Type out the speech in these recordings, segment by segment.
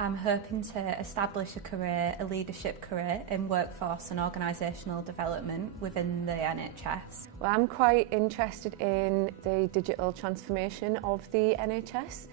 I'm hoping to establish a leadership career in workforce and organisational development within the NHS. Well, I'm quite interested in the digital transformation of the NHS.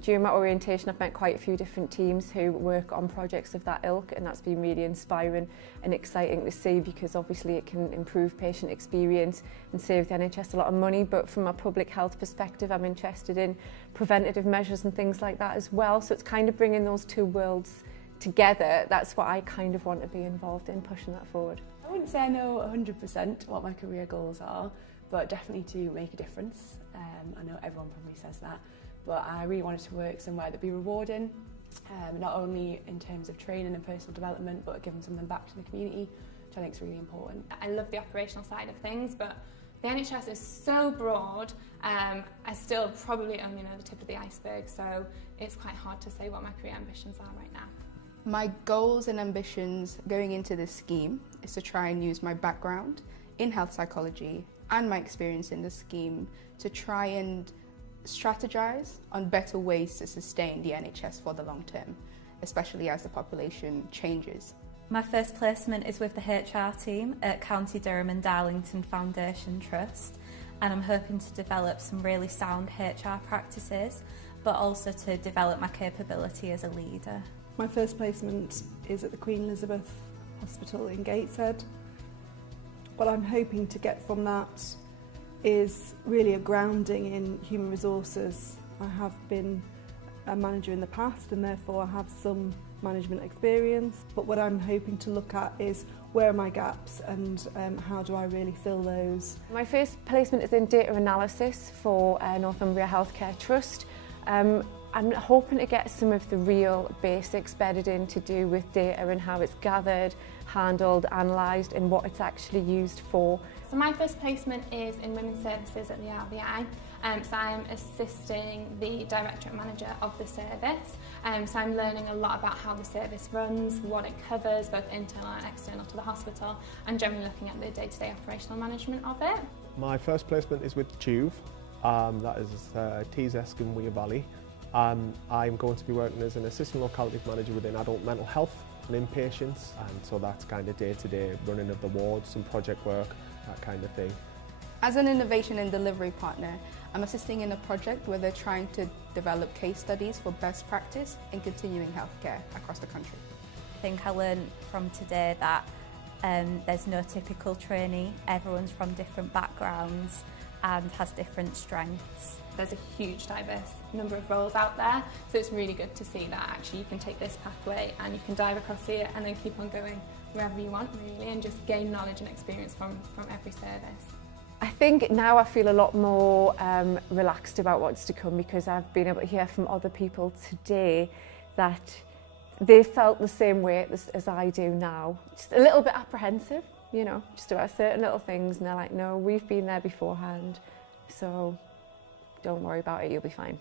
During my orientation, I've met quite a few different teams who work on projects of that ilk, and that's been really inspiring and exciting to see, because obviously it can improve patient experience and save the NHS a lot of money. But from a public health perspective, I'm interested in preventative measures and things like that as well. So it's kind of bringing those two worlds together. That's what I kind of want to be involved in, pushing that forward. I wouldn't say I know 100% what my career goals are, but definitely to make a difference. I know everyone probably says that, but I really wanted to work somewhere that'd be rewarding, not only in terms of training and personal development, but giving something back to the community, which I think is really important. I love the operational side of things, but the NHS is so broad. I still probably only know the tip of the iceberg, so it's quite hard to say what my career ambitions are right now. My goals and ambitions going into this scheme is to try and use my background in health psychology and my experience in the scheme to try and strategize on better ways to sustain the NHS for the long term, especially as the population changes. My first placement is with the HR team at County Durham and Darlington Foundation Trust, and I'm hoping to develop some really sound HR practices, but also to develop my capability as a leader. My first placement is at the Queen Elizabeth Hospital in Gateshead. What I'm hoping to get from that is really a grounding in human resources. I have been a manager in the past and therefore I have some management experience, but what I'm hoping to look at is where are my gaps and how do I really fill those. My first placement is in data analysis for Northumbria Healthcare Trust. I'm hoping to get some of the real basics bedded in to do with data and how it's gathered, handled, analysed and what it's actually used for. So my first placement is in Women's Services at the RVI. So I'm assisting the Directorate Manager of the service. So I'm learning a lot about how the service runs, what it covers, both internal and external to the hospital, and generally looking at the day-to-day operational management of it. My first placement is with Juve, that is Tees in Weir Valley. I'm going to be working as an assistant localities manager within adult mental health and inpatients, and so that's kind of day-to-day running of the wards, some project work, that kind of thing. As an innovation and delivery partner, I'm assisting in a project where they're trying to develop case studies for best practice in continuing healthcare across the country. I think I learned from today that there's no typical trainee, everyone's from different backgrounds and has different strengths. There's a huge diverse number of roles out there, so it's really good to see that actually you can take this pathway and you can dive across here and then keep on going wherever you want really, and just gain knowledge and experience from every service. I think now I feel a lot more relaxed about what's to come, because I've been able to hear from other people today that they felt the same way as I do now. Just a little bit apprehensive, you know, just about certain little things, and they're like, no, we've been there beforehand, so don't worry about it, you'll be fine.